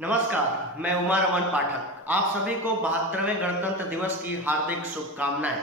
नमस्कार, मैं उमा रमन पाठक। आप सभी को 72वें गणतंत्र दिवस की हार्दिक शुभकामनाएं।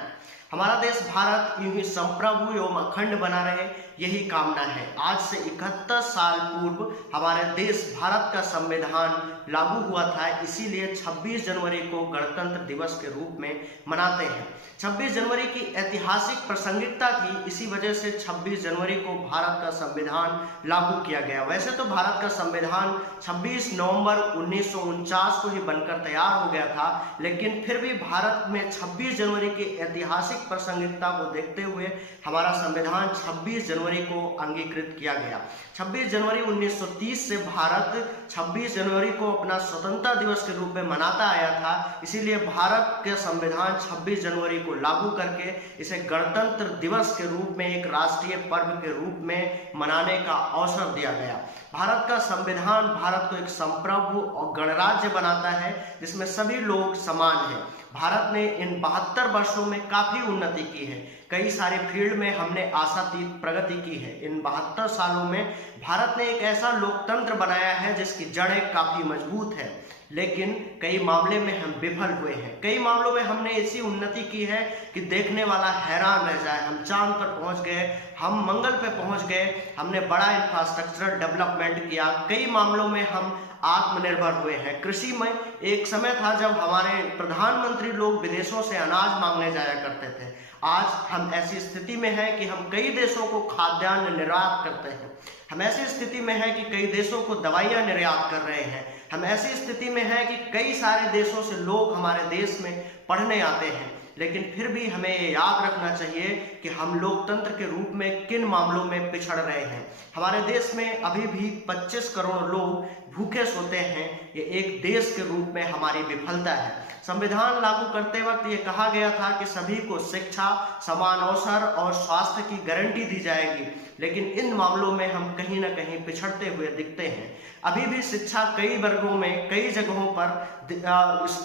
हमारा देश भारत यूं ही संप्रभु एवं अखंड बना रहे, यही कामना है। आज से 71 साल पूर्व हमारे देश भारत का संविधान लागू हुआ था, इसीलिए 26 जनवरी को गणतंत्र दिवस के रूप में मनाते हैं। 26 जनवरी की ऐतिहासिक प्रासंगिकता थी, इसी वजह से 26 जनवरी को भारत का संविधान लागू किया गया। वैसे तो भारत का संविधान 26 नवंबर 1949 को ही बनकर तैयार हो गया था, लेकिन फिर भी भारत में 26 जनवरी की ऐतिहासिक प्रासंगिकता को देखते हुए हमारा संविधान 26 जनवरी को अंगीकृत किया गया। 26 जनवरी 1930 से भारत 26 जनवरी को अपना स्वतंत्रता दिवस के रूप में मनाता आया था, इसीलिए भारत के संविधान 26 जनवरी को लागू करके इसे गणतंत्र दिवस के रूप में एक राष्ट्रीय पर्व के रूप में मनाने का अवसर दिया गया। भारत का संविधान भारत को एक संप्रभु और गणराज्य बनाता है, जिसमें सभी लोग समान हैं। भारत ने इन 72 वर्षों में काफी उन्नति की है। कई सारे फील्ड में हमने आशातीत प्रगति की है। इन 72 सालों में भारत ने एक ऐसा लोकतंत्र बनाया है जिसकी जड़ें काफी मजबूत है, लेकिन कई मामले में हम विफल हुए हैं। कई मामलों में हमने ऐसी उन्नति की है कि देखने वाला हैरान रह जाए। हम चांद पर पहुंच गए, हम मंगल पर पहुंच गए, हमने बड़ा इंफ्रास्ट्रक्चरल डेवलपमेंट किया। कई मामलों में हम आत्मनिर्भर हुए हैं। कृषि में एक समय था जब हमारे प्रधानमंत्री लोग विदेशों से अनाज मांगने जाया करते थे। आज हम ऐसी स्थिति में हैं कि हम कई देशों को खाद्यान्न निर्यात करते हैं। हम ऐसी स्थिति में हैं कि कई देशों को दवाइयां निर्यात कर रहे हैं। हम ऐसी स्थिति में हैं कि कई सारे देशों से लोग हमारे देश में पढ़ने आते हैं। लेकिन फिर भी हमें ये याद रखना चाहिए कि हम लोकतंत्र के रूप में किन मामलों में पिछड़ रहे हैं। हमारे देश में अभी भी 25 करोड़ लोग भूखे सोते हैं। ये एक देश के रूप में हमारी विफलता है। संविधान लागू करते वक्त ये कहा गया था कि सभी को शिक्षा, समान अवसर और स्वास्थ्य की गारंटी दी जाएगी, लेकिन इन मामलों में हम कहीं ना कहीं पिछड़ते हुए दिखते हैं। अभी भी शिक्षा कई वर्गों में, कई जगहों पर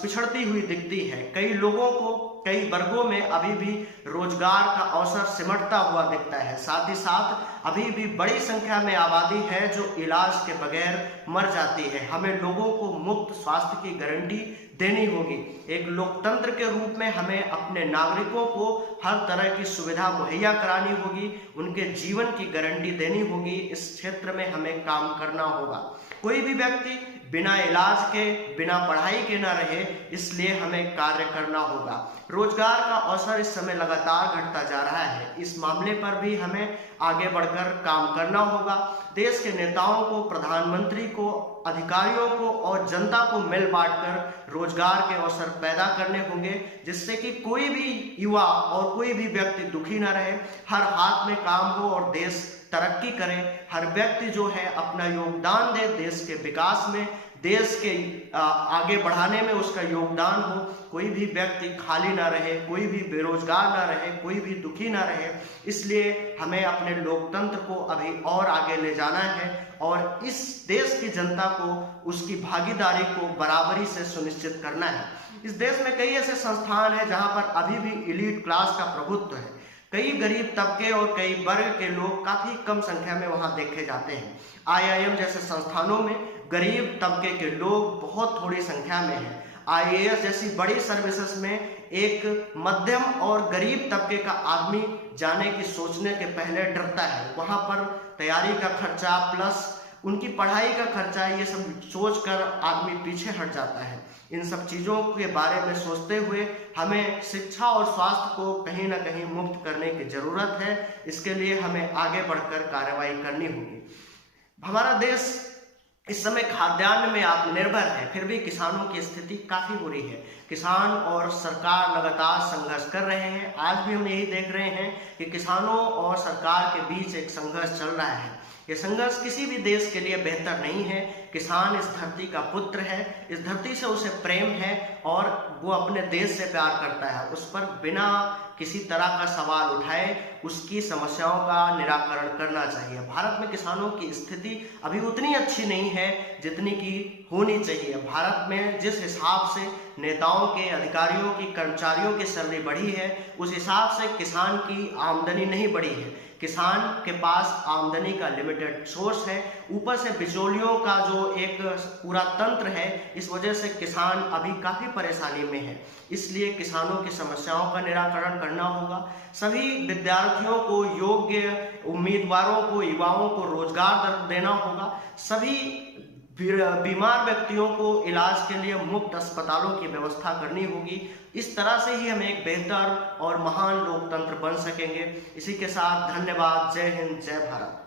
पिछड़ती हुई दिखती है। कई लोगों को कई वर्गों में अभी भी रोजगार का अवसर सिमटता हुआ दिखता है। साथ ही साथ अभी भी बड़ी संख्या में आबादी है जो इलाज के बगैर मर जाती है। हमें लोगों को मुफ्त स्वास्थ्य की गारंटी देनी होगी। एक लोकतंत्र के रूप में हमें अपने नागरिकों को हर तरह की सुविधा मुहैया करानी होगी, उनके जीवन की गारंटी देनी होगी। इस क्षेत्र में हमें काम करना होगा। कोई भी व्यक्ति बिना इलाज के, बिना पढ़ाई के ना रहे, इसलिए हमें कार्य करना होगा। रोजगार का अवसर इस समय लगातार घटता जा रहा है। इस मामले पर भी हमें आगे बढ़कर काम करना होगा। देश के नेताओं को, प्रधानमंत्री को, अधिकारियों को और जनता को मिल बांटकर रोजगार के अवसर पैदा करने होंगे, जिससे कि कोई भी युवा और कोई भी व्यक्ति दुखी न रहे। हर हाथ में काम हो और देश तरक्की करे। हर व्यक्ति जो है अपना योगदान दे देश के विकास में, देश के आगे बढ़ाने में उसका योगदान हो। कोई भी व्यक्ति खाली ना रहे, कोई भी बेरोजगार ना रहे, कोई भी दुखी ना रहे। इसलिए हमें अपने लोकतंत्र को अभी और आगे ले जाना है और इस देश की जनता को उसकी भागीदारी को बराबरी से सुनिश्चित करना है। इस देश में कई ऐसे संस्थान हैं जहां पर अभी भी एलीट क्लास का प्रभुत्व है। कई गरीब तबके और कई वर्ग के लोग काफी कम संख्या में वहां देखे जाते हैं। IIM जैसे संस्थानों में गरीब तबके के लोग बहुत थोड़ी संख्या में हैं। IAS जैसी बड़ी सर्विसेज में एक मध्यम और गरीब तबके का आदमी जाने की सोचने के पहले डरता है। वहां पर तैयारी का खर्चा प्लस उनकी पढ़ाई का खर्चा, ये सब सोचकर आदमी पीछे हट जाता है। इन सब चीज़ों के बारे में सोचते हुए हमें शिक्षा और स्वास्थ्य को कहीं ना कहीं मुफ्त करने की जरूरत है। इसके लिए हमें आगे बढ़कर कार्रवाई करनी होगी। हमारा देश इस समय खाद्यान्न में आत्मनिर्भर है, फिर भी किसानों की स्थिति काफी बुरी है। किसान और सरकार लगातार संघर्ष कर रहे हैं। आज भी हम यही देख रहे हैं कि किसानों और सरकार के बीच एक संघर्ष चल रहा है। ये संघर्ष किसी भी देश के लिए बेहतर नहीं है। किसान इस धरती का पुत्र है, इस धरती से उसे प्रेम है और वो अपने देश से प्यार करता है। उस पर बिना किसी तरह का सवाल उठाए उसकी समस्याओं का निराकरण करना चाहिए। भारत में किसानों की स्थिति अभी उतनी अच्छी नहीं है जितनी की होनी चाहिए। भारत में जिस हिसाब से नेताओं के, अधिकारियों की, कर्मचारियों की सैलरी बढ़ी है, उस हिसाब से किसान की आमदनी नहीं बढ़ी है। किसान के पास आमदनी का लिमिटेड सोर्स है, ऊपर से बिचौलियों का जो एक पूरा तंत्र है, इस वजह से किसान अभी काफ़ी परेशानी में है। इसलिए किसानों की समस्याओं का निराकरण करना होगा। सभी विद्यार्थियों को, योग्य उम्मीदवारों को, युवाओं को रोजगार देना होगा। सभी बीमार व्यक्तियों को इलाज के लिए मुफ्त अस्पतालों की व्यवस्था करनी होगी। इस तरह से ही हम एक बेहतर और महान लोकतंत्र बन सकेंगे। इसी के साथ धन्यवाद। जय हिंद, जय भारत।